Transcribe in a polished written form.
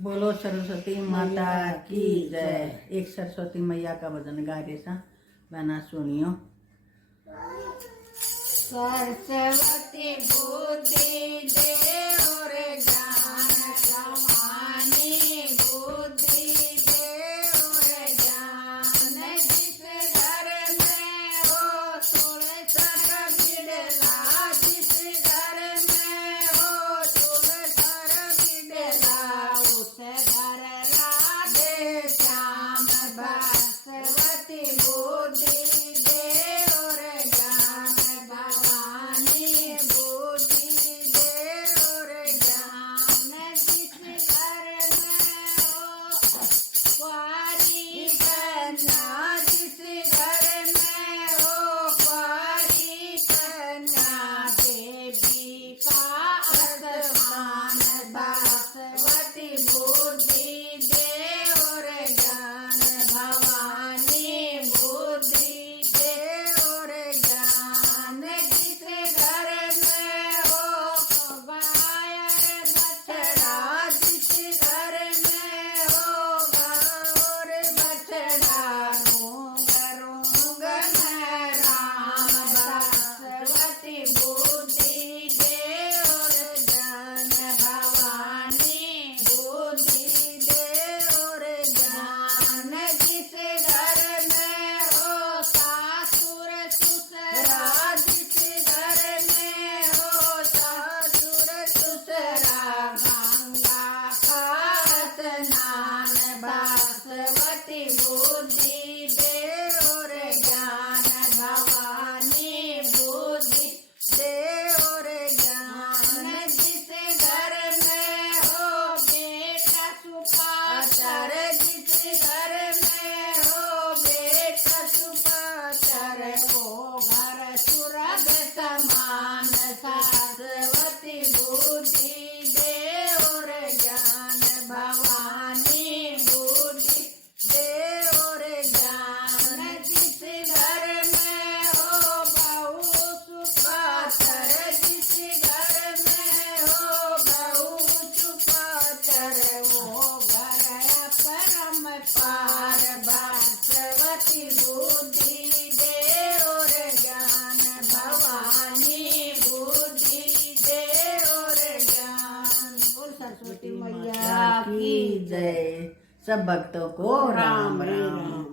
बोलो सरस्वती माता की जय। एक सरस्वती मैया का भजन गा रहे सा, गाना सुनियो। सरस्वती बुद्धि दे और ज्ञान कमानी, बुद्धि दे और ज्ञान। जिस घर में हो तुलसर बिड़ला, जिस घर में हो तुलसर बिड़ला, उस घर राधे श्याम। सरस्वती बुद्धि दे और ज्ञान भवानी, बुद्धि दे और ज्ञान। जिस घर में हो कुंवारी कन्या, जिस घर में हो कुंवारी कन्या, देवी का स्थान। सरस्वती बुद्धि दे और ज्ञान भवानी, बुद्धि दे और ज्ञान। जिस घर में हो गाय बछड़ा, जिस घर में हो गौर बछड़ा, रूंग रूंग में राम। सरस्वती बुद्धि दे और ज्ञान भवानी, बुद्धि दे और ज्ञान। जिस घर में हो सासुर ससुरा, जिस घर में हो सासुर ससुरा, गंगा का स्नान। सरस्वती बुद्धि दे और ज्ञान भवानी, बुद्धि दे और ज्ञान। जिस घर में हो बेटा सुपातर, जिस घर में हो बेटा सुपातर, वो घर स्वर्ग समान। सरस्वती बुद्धि दे और ज्ञान भवानी, बुद्धि दे और ज्ञान। जिस घर में हो बहु सुपातर, जिस घर में हो बहु सुपातर, वो घर परम पार। सरस्वती बुद्धि दे और ज्ञान भवानी, बुद्धि दे और ज्ञान। बोल सरस्वती मैया की जय। सब भक्तों को राम राम।